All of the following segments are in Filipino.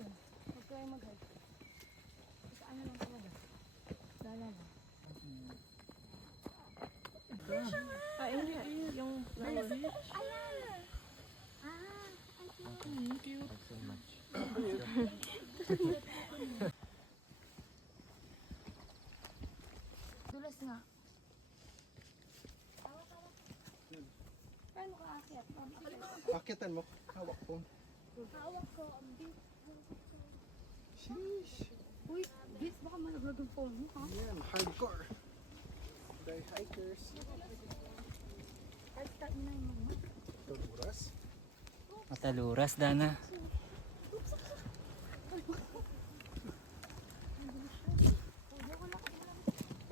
na. Huwag kayo mag-hug. Saan na lang talaga? Lala mo. Hindi. Yung... Ayan! Ang cute. Thanks so much. Dulas nga. Paano ka aakyat? Akitan mo. Hawak po. Hawak ko. Ang big. Sheesh. Uy, bis, baka malaglag yung phone mo, ha? Yan, hardcore. The hikers. I'll start na yung mama. Tuluras. Mataluras, Dana.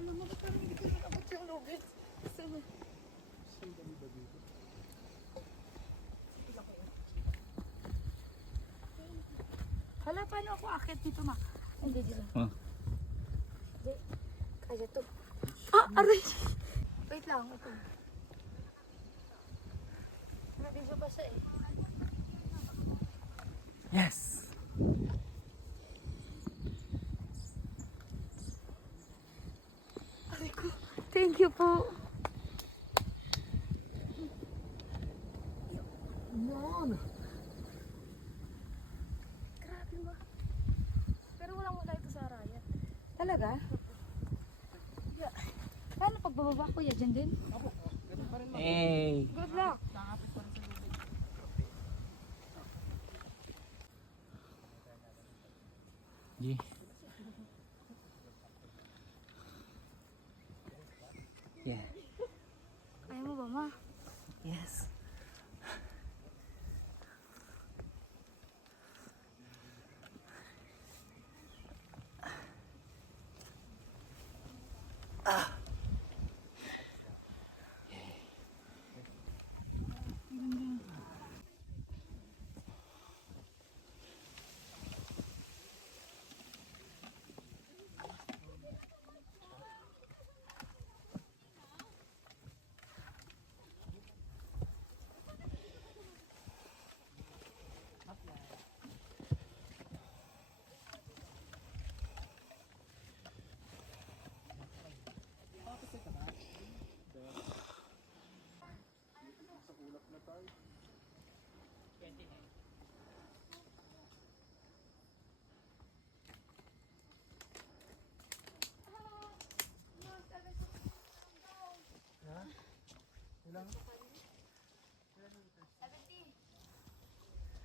Alam mo ba kami hindi ko nakabot yung lugis? Sandali ba dito? Hala, paano ako akit dito, ma? Hindi, dito. Oh. Hindi. Kaya to. Ah, aray! Wait lang, ito. Nabigyo pa siya eh. Yes! Aray ko. Thank you po. Yan. Grabe ba? Pero walang wala ito sa Arayat. Talaga? Yeah. Paano pagbababa ko yan dyan din? Hey! Good luck! Yeah. Yeah. Ayaw mo ba, ma? Yes. Sa ulap na tayo. Ha? Ilang?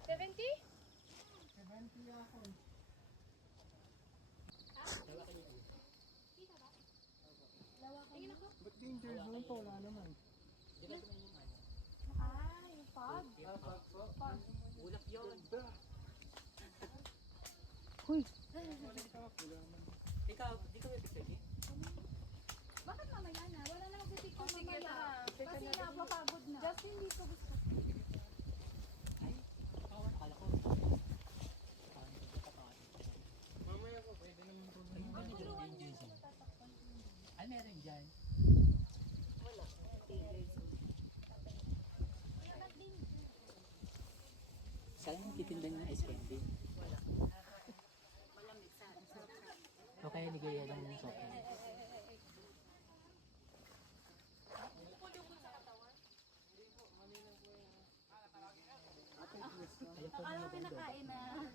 70? 70 ako. Ba't danger zone to? Wala naman. Ay, pag. Ulap yun. Uy. Ikaw, di ka may picture Bakit mamaya na? Wala na magsitikot mamaya. Kasi napapagod na. Justin, hindi ko gusto. Akala ko. Mamaya ko, pwede naman po. Ay, meron dyan. Wala. Saan yung titindan ng ice candy? Wala. O kaya ligaya lang ng soft drink.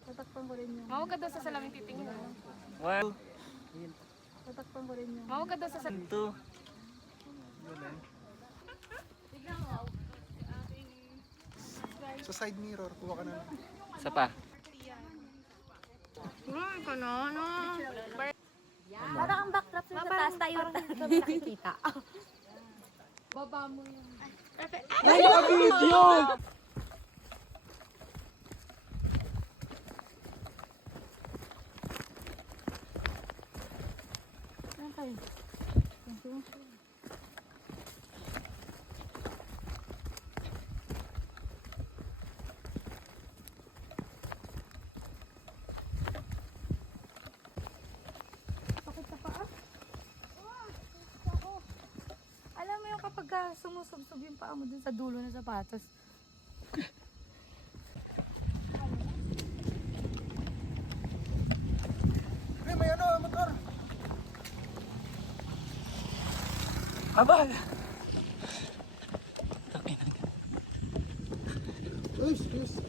Tatakpan ko rin yun. Mawag ka daw sa salaming titingin. Wow! Tatakpan ko rin yun. Mawag ka daw sa salaming ito. Sa side mirror, kuha ka na lang. Isa pa. Ay, ka na, ano? Parang ang backdrop sa taas tayo nakikita. Baba mo yun. Ay, naka-video! Saan kayo? Thank you. Bakit sa paa? Alam mo yung kapag sumusubsob yung paa mo dun sa dulo ng sapatos. motor. Abal! Takin na. Uy, excuse.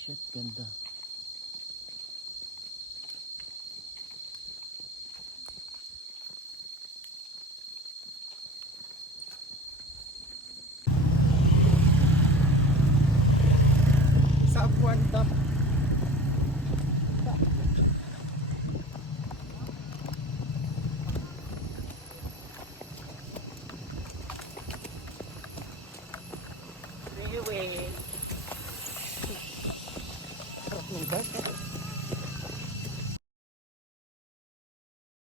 Shit, ganda. Sa Apuan Dam. Freeway. Sarap ng gas.